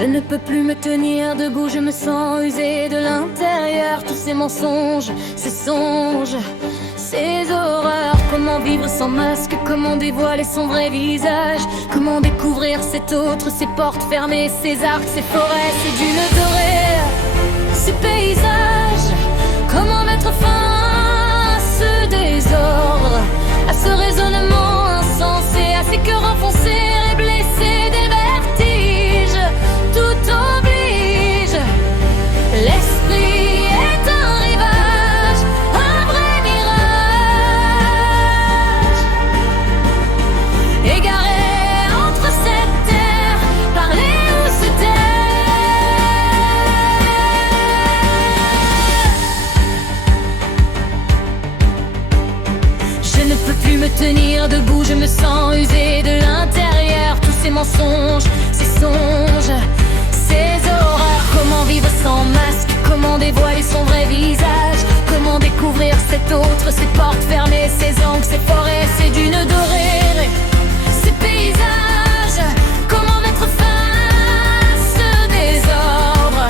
Je ne peux plus me tenir debout, je me sens usée de l'intérieur. Tous ces mensonges, ces songes, ces horreurs. Comment vivre sans masque, comment dévoiler son vrai visage, comment découvrir cet autre, ces portes fermées, ces arcs, ces forêts, ces dunes dorées, ces paysages. Comment mettre fin à ce désordre, à ce raisonnement insensé, à ces cœurs enfoncés et blessés des vertiges. Tout oblige, l'esprit est un rivage, un vrai mirage. Égaré entre cette terre, parler ou se taire. Je ne peux plus me tenir debout, je me sens usée de l'intérieur. Tous ces mensonges, ces songes, ces horreurs. Comment vivre sans masque, comment dévoiler son vrai visage, comment découvrir cet autre, ces portes fermées, ces angles, ces forêts, ces dunes dorées, ces paysages. Comment mettre fin à ce désordre,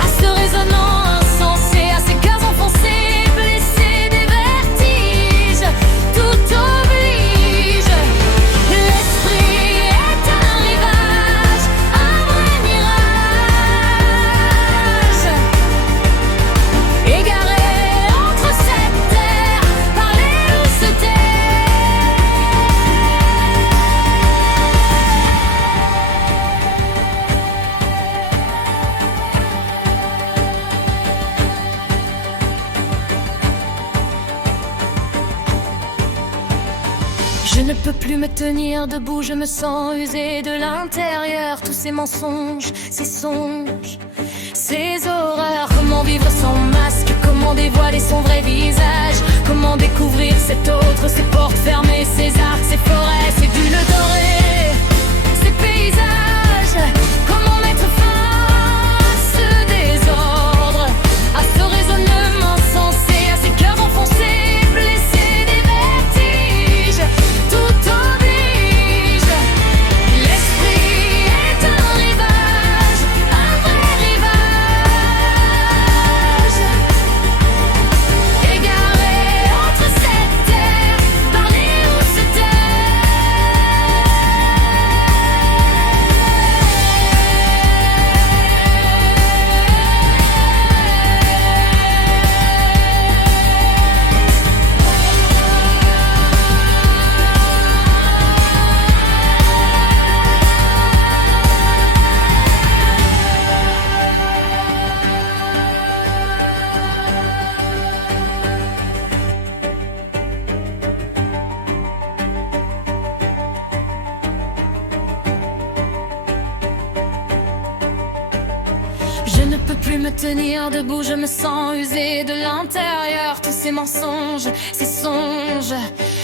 à ce raisonnement insensé, à ces cœurs enfoncés, blessés des vertiges. Tout oblige, l'esprit est un rivage, un vrai mirage. Égaré entre cette terre, parler ou se Je ne peux plus me tenir debout, je me sens usée de l'intérieur. Tous ces mensonges, ces songes, ces horreurs. Comment vivre sans masque, comment dévoiler son vrai visage, comment découvrir cet autre, ces portes fermées, ces arcs, ces forêts, ces dunes dorées, ces paysages. Comment mettre fin à ce désordre, à ce raisonnement insensé, à ces cœurs enfoncés, blessés des vertiges. Tout oblige, l'esprit est un rivage, un vrai rivage. Égaré entre cette terre, parler ou se Je ne peux plus me tenir debout, je me sens usée de l'intérieur. Tous ces mensonges, ces songes,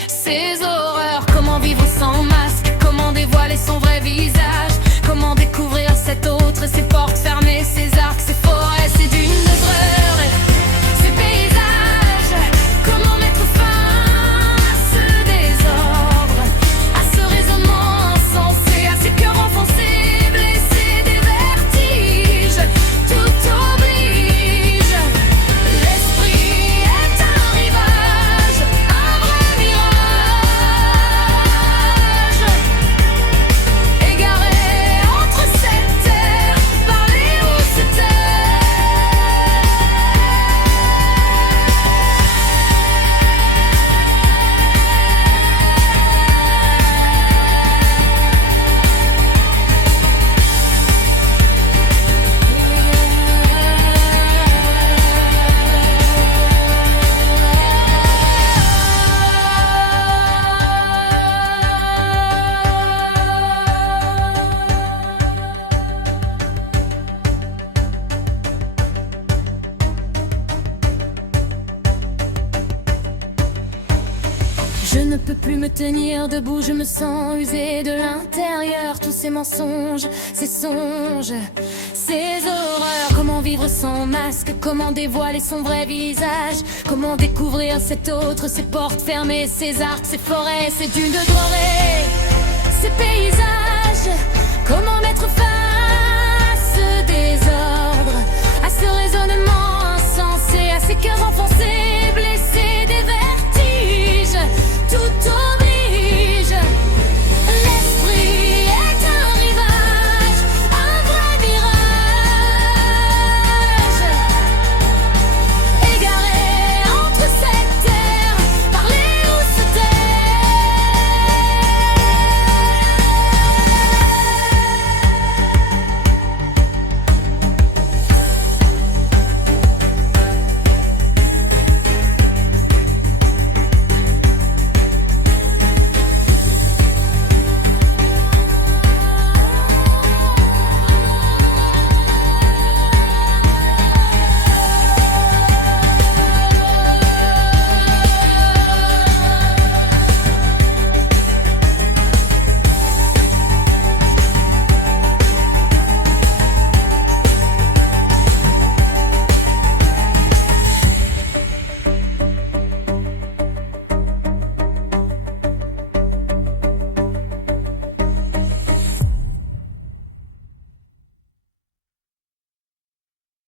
ces horreurs. Comment vivre sans masque, comment dévoiler son vrai visage, comment découvrir cet autre, ces portes fermées, ces arcs, ces forêts, ces dunes de breur, ces paysages. Comment mettre fin à ce désordre, à ce raisonnement insensé, à ces cœurs enfoncés, blessés des vertiges. Tout oblige, l'esprit est un rivage, un vrai mirage. Égaré entre cette terre, parler ou se Je ne peux plus me tenir debout, je me sens usée de l'intérieur. Tous ces mensonges, ces songes, ces horreurs. Comment vivre sans masque, comment dévoiler son vrai visage, comment découvrir cet autre, ces portes fermées, ces arcs, ces forêts, ces dunes dorées, ces paysages. Comment mettre fin à désordre, à ce raisonnement insensé, à ces cœurs enfoncés